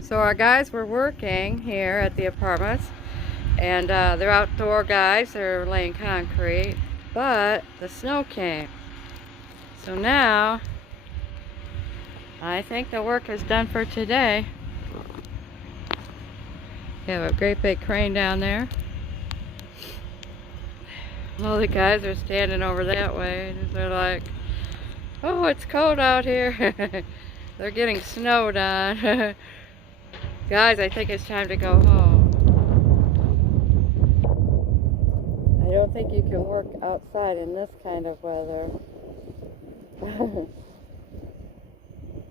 So our guys were working here at the apartments, and they're outdoor guys. They're laying concrete, but the snow came. So now I think the work is done for today. We have a great big crane down there. All the guys are standing over that way. They're like, oh, it's cold out here. They're getting snowed on. Guys, I think it's time to go home. I don't think you can work outside in this kind of weather.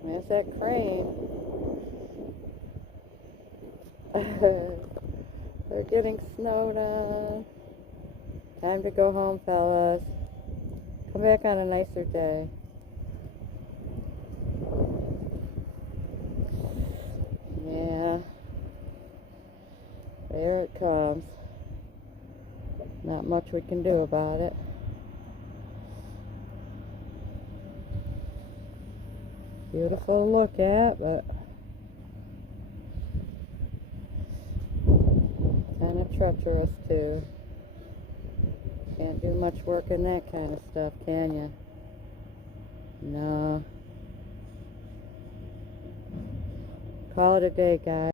There's that crane. They're getting snowed on. Time to go home, fellas. Come back on a nicer day. Yeah. There it comes. Not much we can do about it. Beautiful to look at, but kind of treacherous too. Can't do much work in that kind of stuff, can you? No. Call it a day, guys.